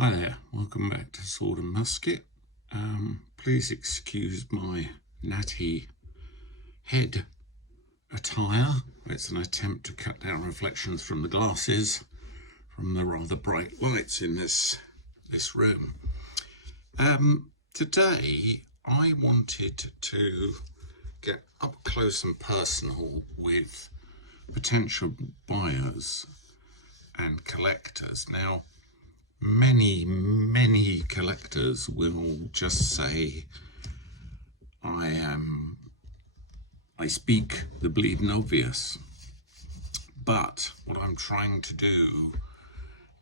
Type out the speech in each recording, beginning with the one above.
Hi there, welcome back to Sword and Musket. Please excuse my natty head attire. It's an attempt to cut down reflections from the glasses from the rather bright lights in this room. Today I wanted to get up close and personal with potential buyers and collectors. Now, many collectors will just say, I speak the bleeding obvious. But what I'm trying to do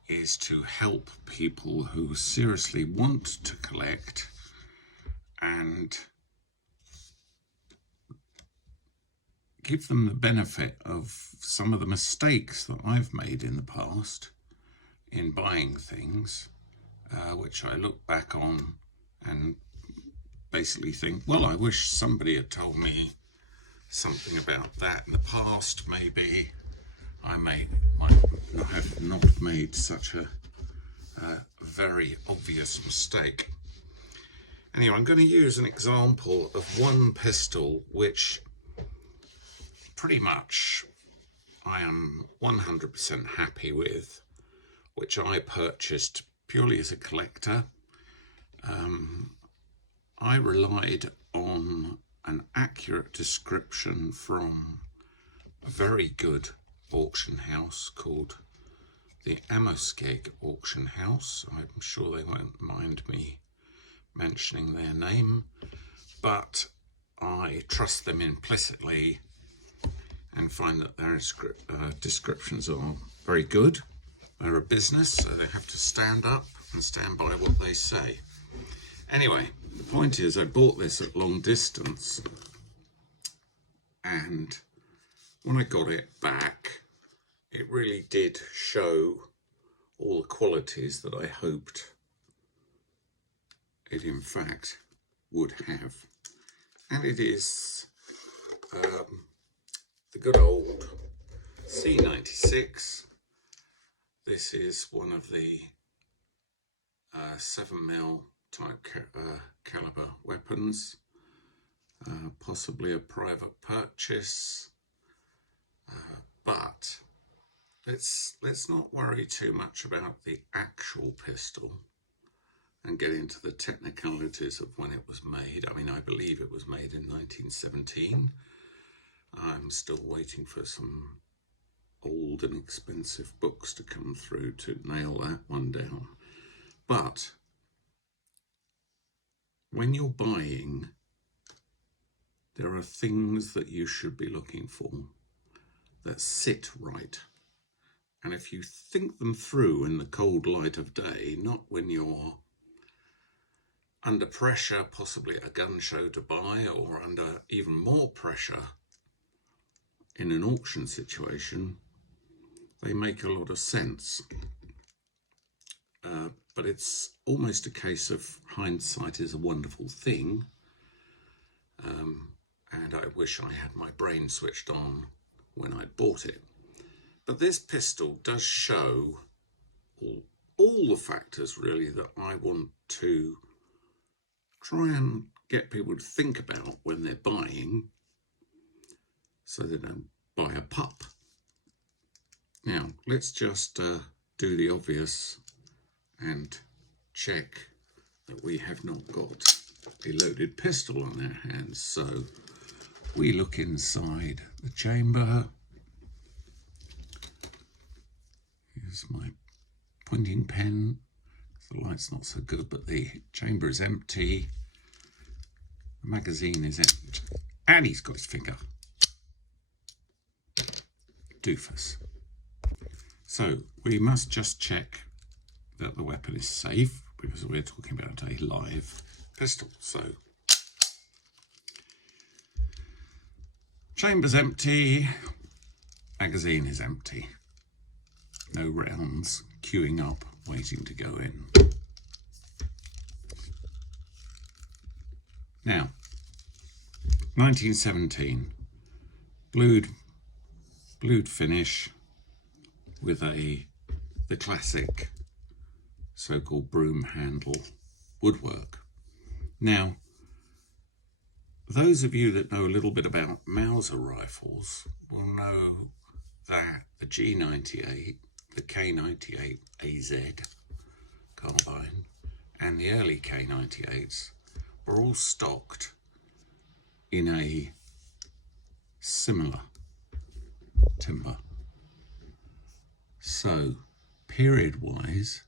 is to help people who seriously want to collect and give them the benefit of some of the mistakes that I've made in the past in buying things, which I look back on and basically think, well, I wish somebody had told me something about that in the past. Maybe I might have not made such a very obvious mistake. Anyway, I'm going to use an example of one pistol which pretty much I am 100% happy with, which I purchased purely as a collector. I relied on an accurate description from a very good auction house called the Amoskeag Auction House. I'm sure they won't mind me mentioning their name, but I trust them implicitly and find that their descriptions are very good. They're a business, so they have to stand up and stand by what they say. Anyway, the point is I bought this at long distance, and when I got it back, it really did show all the qualities that I hoped it in fact would have. And it is the good old C96. This is one of the 7mm type caliber weapons, possibly a private purchase, but let's not worry too much about the actual pistol and get into the technicalities of when it was made. I mean, I believe it was made in 1917. I'm still waiting for some old and expensive books to come through to nail that one down. But when you're buying, there are things that you should be looking for that sit right. And if you think them through in the cold light of day, not when you're under pressure, possibly at a gun show to buy, or under even more pressure in an auction situation, they make a lot of sense. But it's almost a case of hindsight is a wonderful thing. And I wish I had my brain switched on when I bought it. But this pistol does show all the factors really that I want to try and get people to think about when they're buying, so they don't buy a pup. Now, let's just do the obvious and check that we have not got a loaded pistol on our hands. So we look inside the chamber. Here's my pointing pen. The light's not so good, but the chamber is empty. The magazine is empty. And he's got his finger. Doofus. So we must just check that the weapon is safe, because we're talking about a live pistol. So chamber's empty, magazine is empty. No rounds queuing up, waiting to go in. Now, 1917, blued finish with the classic so-called broom handle woodwork. Now, those of you that know a little bit about Mauser rifles will know that the G98, the K98 AZ carbine, and the early K98s were all stocked in a similar timber. So, period-wise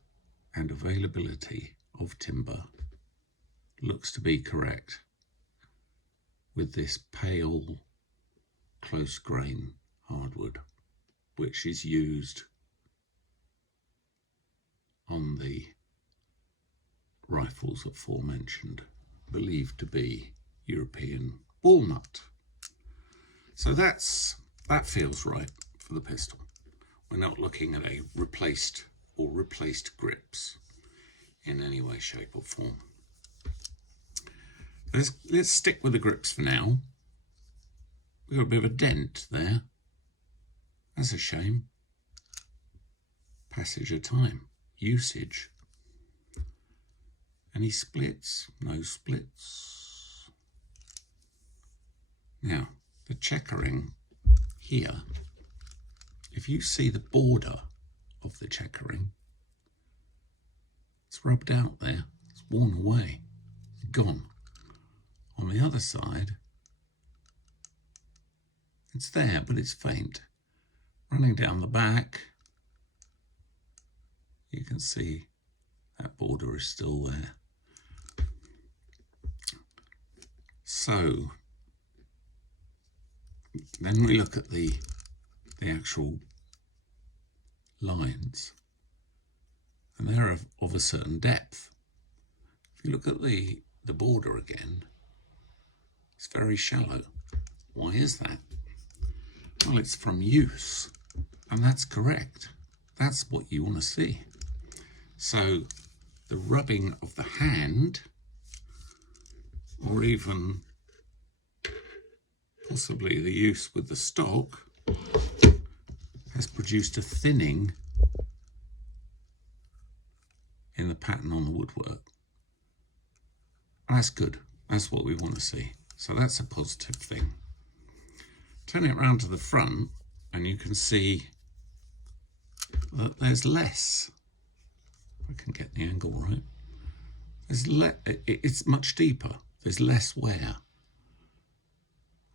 and availability of timber looks to be correct with this pale, close grain hardwood, which is used on the rifles aforementioned, believed to be European walnut. So that feels right for the pistol. We're not looking at a replaced grips in any way, shape or form. Let's stick with the grips for now. We've got a bit of a dent there. That's a shame. Passage of time. Usage. Any splits? No splits. Now, the checkering here, if you see the border of the checkering, it's rubbed out there. It's worn away. It's gone. On the other side, it's there, but it's faint. Running down the back, you can see that border is still there. So, then we look at the actual lines, and they're of a certain depth. If you look at the border again, it's very shallow. Why is that? Well, it's from use, and that's correct. That's what you want to see. So the rubbing of the hand, or even possibly the use with the stock, has produced a thinning in the pattern on the woodwork. And that's good. That's what we want to see. So that's a positive thing. Turn it around to the front and you can see that there's less. If I can get the angle right. It's much deeper. There's less wear.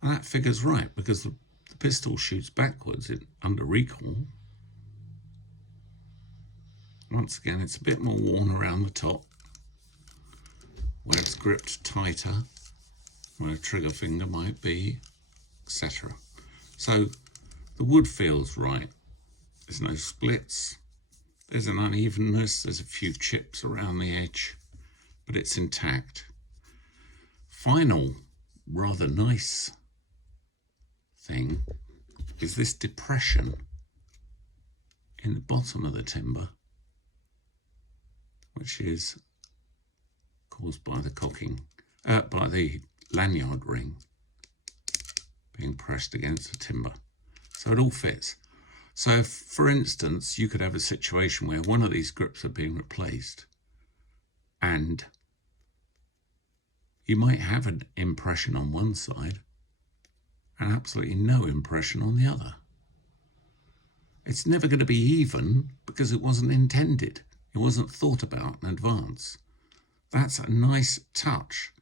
And that figure's right, because the pistol shoots backwards under recoil. Once again, it's a bit more worn around the top, where it's gripped tighter, where a trigger finger might be, etc. So the wood feels right. There's no splits. There's an unevenness. There's a few chips around the edge, but it's intact. Final, rather nice thing is this depression in the bottom of the timber, which is caused by the by the lanyard ring being pressed against the timber. So it all fits. So if, for instance, you could have a situation where one of these grips are being replaced and you might have an impression on one side and absolutely no impression on the other. It's never going to be even because it wasn't intended. It wasn't thought about in advance. That's a nice touch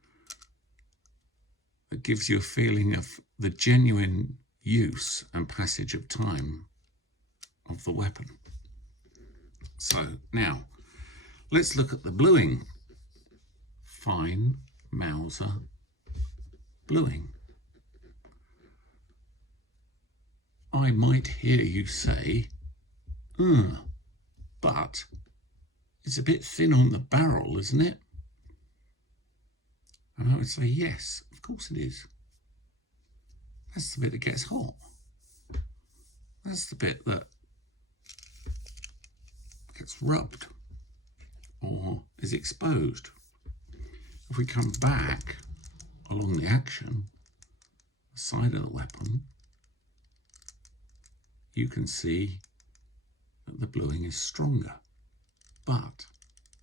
that gives you a feeling of the genuine use and passage of time of the weapon. So now let's look at the bluing. Fine Mauser bluing. I might hear you say, but it's a bit thin on the barrel, isn't it? And I would say, yes, of course it is. That's the bit that gets hot. That's the bit that gets rubbed or is exposed. If we come back along the action, the side of the weapon, you can see that the bluing is stronger. But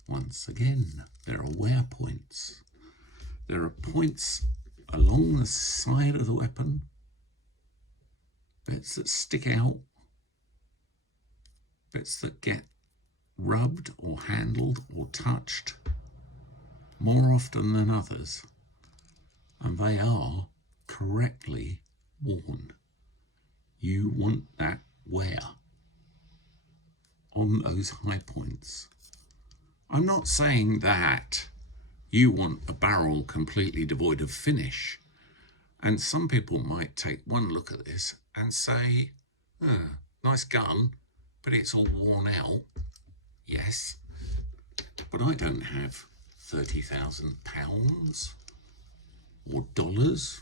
Once again, there are wear points. There are points along the side of the weapon, bits that stick out, bits that get rubbed or handled or touched more often than others, and they are correctly worn. You want that wear on those high points. I'm not saying that you want a barrel completely devoid of finish, and some people might take one look at this and say, nice gun, but it's all worn out. Yes, but I don't have £30,000 or dollars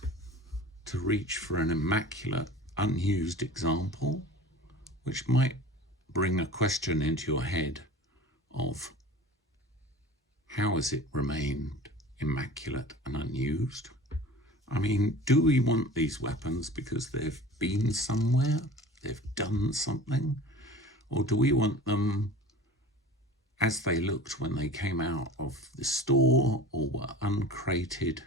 to reach for an immaculate, unused example, which might bring a question into your head of how has it remained immaculate and unused? I mean, do we want these weapons because they've been somewhere, they've done something, or do we want them as they looked when they came out of the store or were uncrated?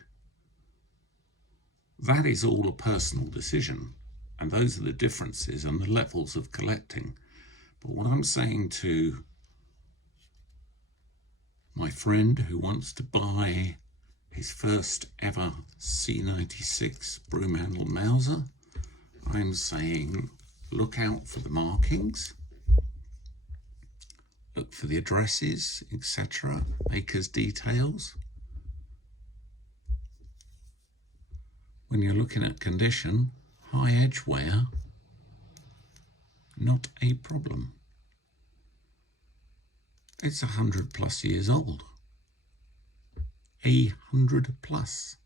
That is all a personal decision, and those are the differences and the levels of collecting. But what I'm saying to my friend who wants to buy his first ever C96 broom handle Mauser, I'm saying look out for the markings, look for the addresses, etc., maker's details. When you're looking at condition, high edge wear, not a problem. It's 100+ years old. 100+.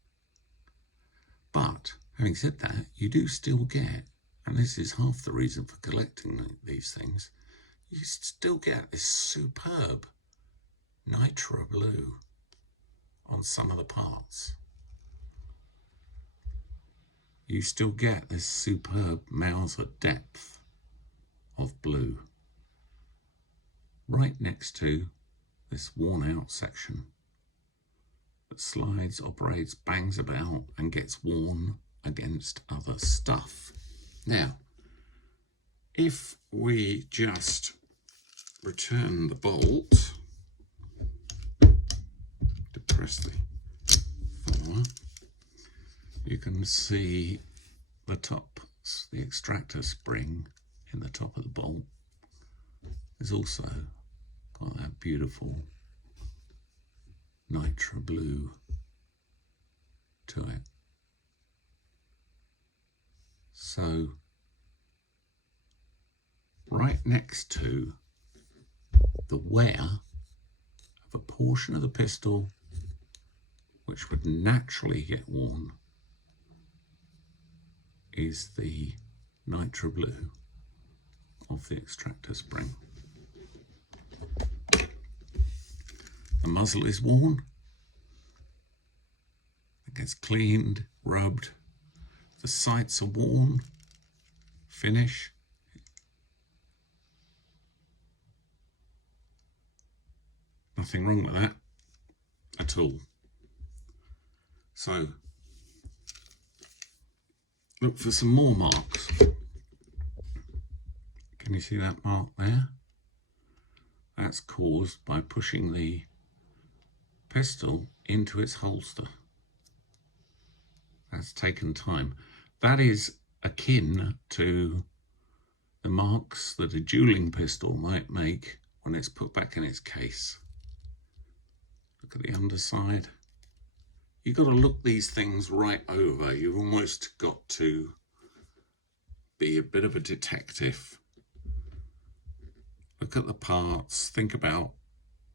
But having said that, you do still get, and this is half the reason for collecting these things, you still get this superb nitro blue on some of the parts. You still get this superb Mauser depth of blue right next to this worn out section that slides, operates, bangs about and gets worn against other stuff. Now, if we just return the bolt, depress the follower, you can see the top, the extractor spring in the top of the bolt is also got that beautiful nitro blue to it. So right next to the wear of a portion of the pistol which would naturally get worn is the nitro blue of the extractor spring. The muzzle is worn, it gets cleaned, rubbed, the sights are worn, finish. Nothing wrong with that at all. So look for some more marks. Can you see that mark there? That's caused by pushing the pistol into its holster. That's taken time. That is akin to the marks that a dueling pistol might make when it's put back in its case. Look at the underside. You've got to look these things right over. You've almost got to be a bit of a detective. Look at the parts, think about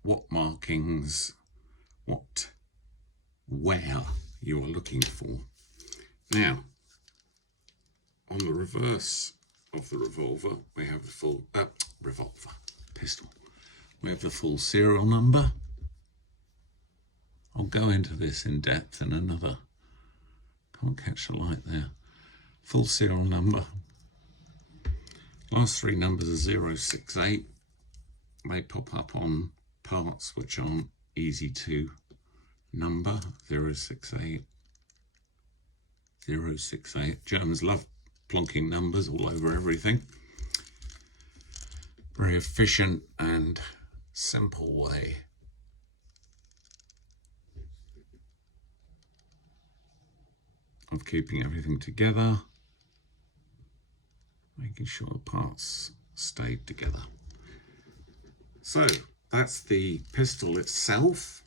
what markings, what wear you are looking for. Now, on the reverse of the revolver, we have the full, pistol. We have the full serial number. I'll go into this in depth in another, can't catch the light there. Full serial number. Last three numbers are 068. They pop up on parts which aren't easy to number. 068, 068. Germans love plonking numbers all over everything. Very efficient and simple way of keeping everything together, making sure the parts stayed together. So that's the pistol itself.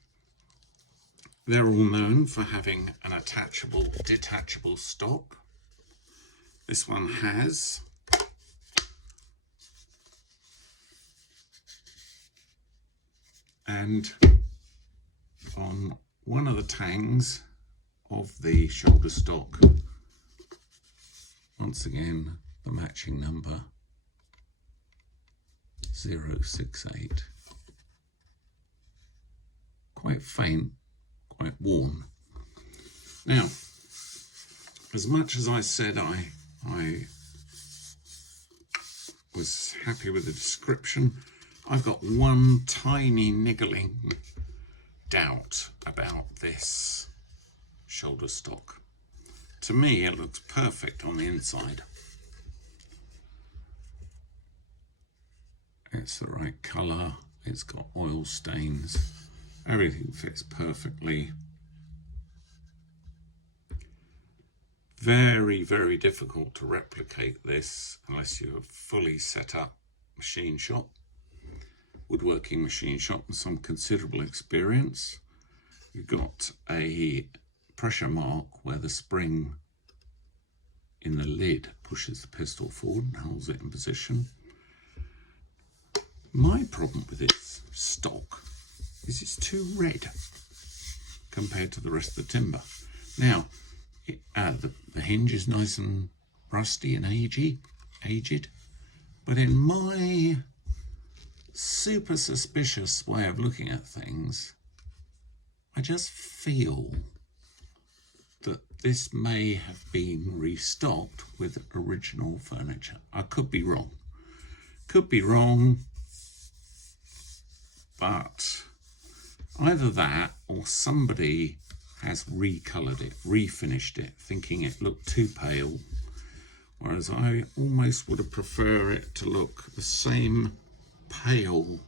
They're all known for having an attachable, detachable stock. This one has. And on one of the tangs of the shoulder stock, once again, the matching number 068. Quite faint, quite worn. Now, as much as I said I was happy with the description, I've got one tiny niggling doubt about this shoulder stock. To me, it looks perfect on the inside. It's the right colour, it's got oil stains, everything fits perfectly. Very, very difficult to replicate this unless you have fully set up machine shop, woodworking machine shop with some considerable experience. You've got a pressure mark where the spring in the lid pushes the pistol forward and holds it in position. My problem with this stock is it's too red compared to the rest of the timber. Now, the hinge is nice and rusty and aged, but in my super suspicious way of looking at things, I just feel that this may have been restocked with original furniture. I could be wrong. But either that or somebody has recolored it, refinished it, thinking it looked too pale, whereas I almost would have preferred it to look the same pale,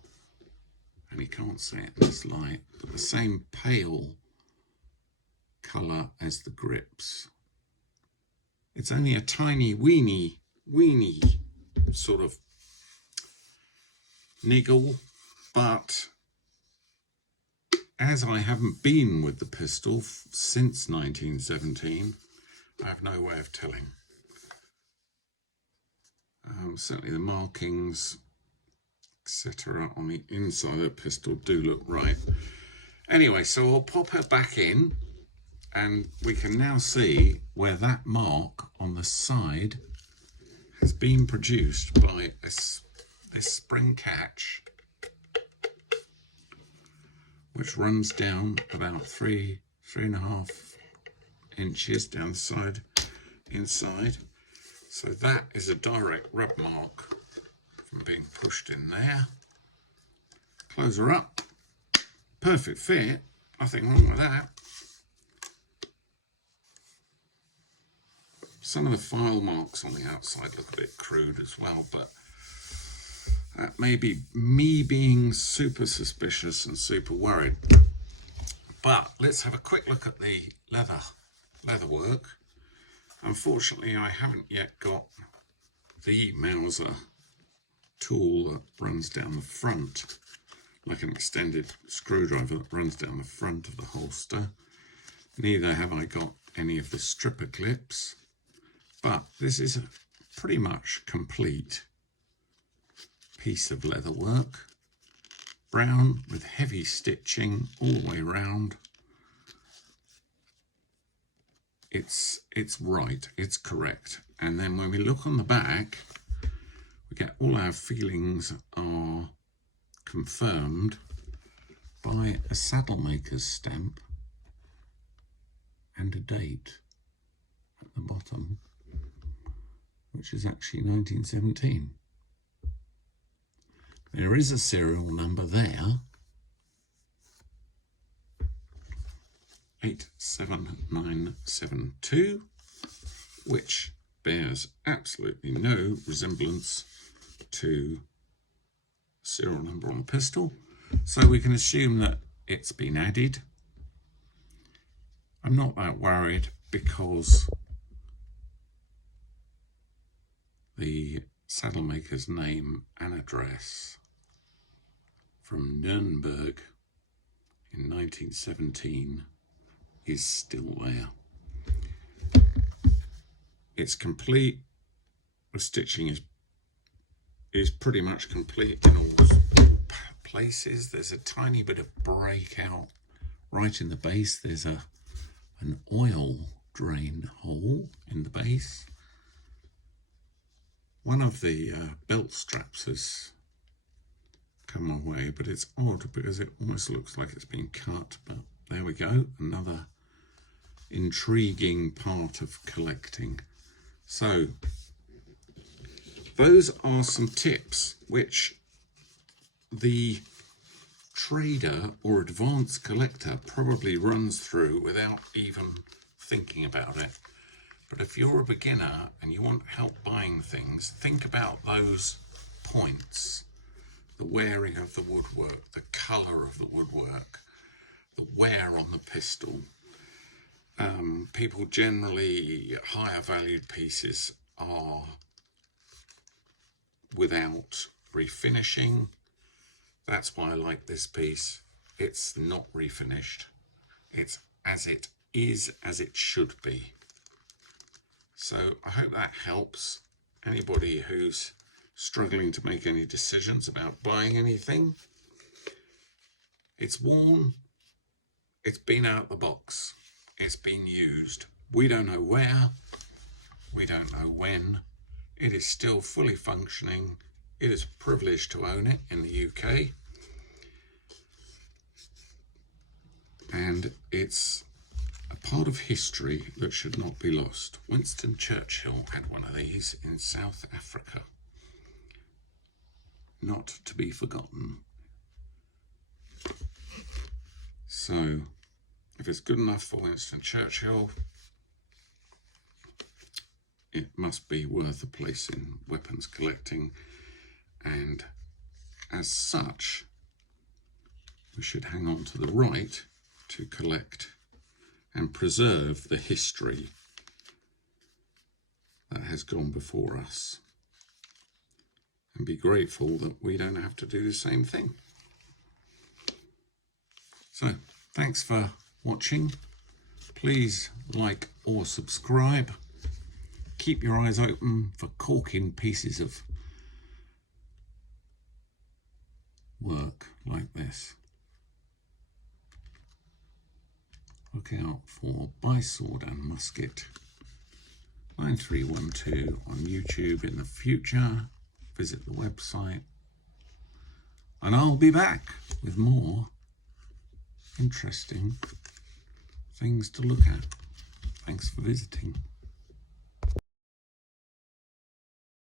and you can't see it in this light, but the same pale colour as the grips. It's only a tiny weeny sort of niggle, but as I haven't been with the pistol since 1917, I have no way of telling. Certainly the markings, etc. on the inside of the pistol do look right. Anyway, so I'll pop her back in and we can now see where that mark on the side has been produced by this spring catch, which runs down about 3.5 inches down the side inside. So that is a direct rub mark from being pushed in there. Close her up. Perfect fit. Nothing wrong with that. Some of the file marks on the outside look a bit crude as well, but that may be me being super suspicious and super worried. But let's have a quick look at the leather work. Unfortunately, I haven't yet got the Mauser tool that runs down the front, like an extended screwdriver that runs down the front of the holster. Neither have I got any of the stripper clips, but this is a pretty much complete piece of leather work. Brown with heavy stitching all the way round. It's right, it's correct. And then when we look on the back, we get all our feelings are confirmed by a saddle maker's stamp and a date at the bottom, which is actually 1917. There is a serial number there, 87972, which bears absolutely no resemblance to serial number on the pistol, so we can assume that it's been added. I'm not that worried because the saddle maker's name and address from Nuremberg in 1917 is still there. It's complete. The stitching is pretty much complete in all places. There's a tiny bit of breakout right in the base. There's an oil drain hole in the base. One of the belt straps has come away, but it's odd because it almost looks like it's been cut. But there we go, another intriguing part of collecting. So those are some tips which the trader or advanced collector probably runs through without even thinking about it. But if you're a beginner and you want help buying things, think about those points: the wearing of the woodwork, the colour of the woodwork, the wear on the pistol. People generally, higher valued pieces are without refinishing. That's why I like this piece. It's not refinished. It's as it is, as it should be. So I hope that helps anybody who's struggling to make any decisions about buying anything. It's worn, it's been out the box, it's been used. We don't know where, we don't know when. It is still fully functioning. It is a privilege to own it in the UK. And it's a part of history that should not be lost. Winston Churchill had one of these in South Africa. Not to be forgotten. So, if it's good enough for Winston Churchill, it must be worth a place in weapons collecting, and as such, we should hang on to the right to collect and preserve the history that has gone before us, and be grateful that we don't have to do the same thing. So, thanks for watching. Please like or subscribe. Keep your eyes open for corking pieces of work like this. Look out for By Sword and Musket 9312 on YouTube in the future. Visit the website, and I'll be back with more interesting things to look at. Thanks for visiting.